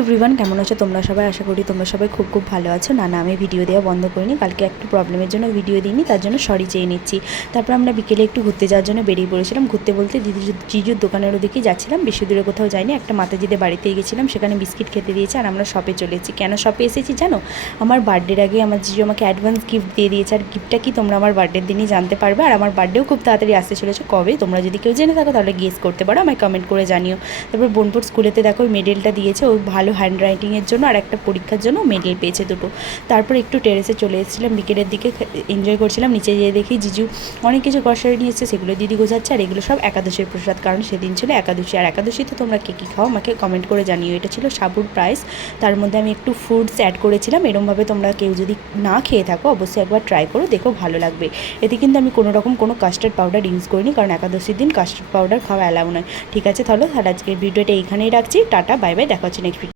Everyone, কেমন আছো তোমরা সবাই? আশা করি তোমরা সবাই খুব খুব ভালো আছো। না না, আমি ভিডিও দেওয়া বন্ধ করিনি, কালকে একটু প্রবলেমের জন্য ভিডিও দিইনি, তার জন্য সরি চেয়ে নিচ্ছি। তারপর আমরা বিকেলে একটু ঘুরতে যাওয়ার জন্য বেরিয়ে পড়েছিলাম। ঘুরতে বলতে জিজুর দোকানের ওদিকেই যাচ্ছিলাম, বেশি দূরে কোথাও যাইনি। একটা মাতাজিদের বাড়িতে গেছিলাম, সেখানে বিস্কিট খেতে দিয়েছে আর আমরা শপে চলে এসেছি। কেন শপে এসেছি জানো? আমার বার্থডের আগে আমার জিজু আমাকে অ্যাডভান্স গিফট দিয়ে দিয়েছে, আর গিফটটা কি তোমরা আমার বার্থডের দিনই জানতে পারবে। আর আমার বার্থডেও খুব তাড়াতাড়ি আসতে চলেছে। কবে তোমরা যদি কেউ জেনে থাকো তাহলে গেস করতে পারো, আমায় কমেন্ট করে জানিও। তারপর বোনপুর স্কুলেতে দেখো ওই মেডেলটা দিয়েছে, ও ভালো হ্যান্ড রাইটিংয়ের জন্য আর একটা পরীক্ষার জন্য মেডেল পেয়েছে দুটো। তারপর একটু টেরেসে চলে এসেছিলাম, বিকেলের দিকে এনজয় করছিলাম। নিচে যেয়ে দেখি জিজু অনেক কিছু গ্রসারি নিয়ে এসেছে, সেগুলো দিদি গোছাচ্ছে। আর এগুলো সব একাদশীর প্রসাদ, কারণ সেদিন ছিল একাদশী। আর একাদশীতে তোমরা কে কী খাও আমাকে কমেন্ট করে জানিও। এটা ছিল সাবুর প্রাইস, তার মধ্যে আমি একটু ফ্রুটস অ্যাড করেছিলাম। এরমভাবে তোমরা কেউ যদি না খেয়ে থাকো অবশ্যই একবার ট্রাই করো, দেখো ভালো লাগবে। এতে কিন্তু আমি কোনো রকম কোনো কাস্টার্ড পাউডার ইউজ করিনি, কারণ একাদশীর দিন কাস্টার্ড পাউডার খাওয়া অ্যালাউ নয়। ঠিক আছে, তাহলে আজকের ভিডিওটা এইখানেই রাখছি। টাটা, বাই বাই, দেখা হচ্ছে নেক্সট ভিডিও।